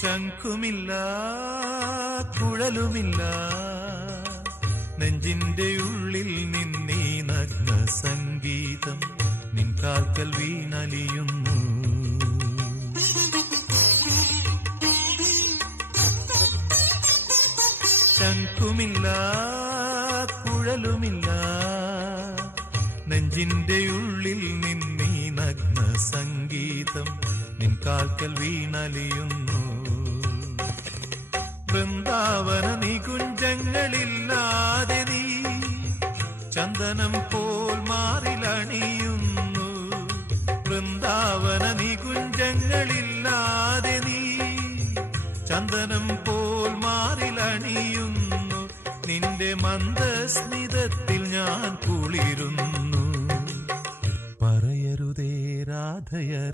ശംഖുമില്ല കുഴലുമില്ല നെഞ്ചിന്റെ ഉള്ളിൽ നിന്നീ നഗ്ന സംഗീതം നിൻ കാൽക്കൽ വീണലിയുന്നു. ശംഖുമില്ല കുഴലുമില്ല നെഞ്ചിന്റെ ഉള്ളിൽ നിന്നീ നഗ്ന സംഗീതം നിൻ കാൽക്കൽ വീണലിയുന്നു. വൃന്ദാവന നികുഞ്ചങ്ങളില്ലാതെ നീ ചന്ദനം പോൽ മാറിലണിയുന്നു. വൃന്ദാവന നികുഞ്ചങ്ങളില്ലാതെ നീ ചന്ദനം പോൽ മാറിലണിയുന്നു. നിന്റെ മന്ദസ്മിതത്തിൽ ഞാൻ കുളിരുന്നു. പറയരുതേ രാധയറിയാതെ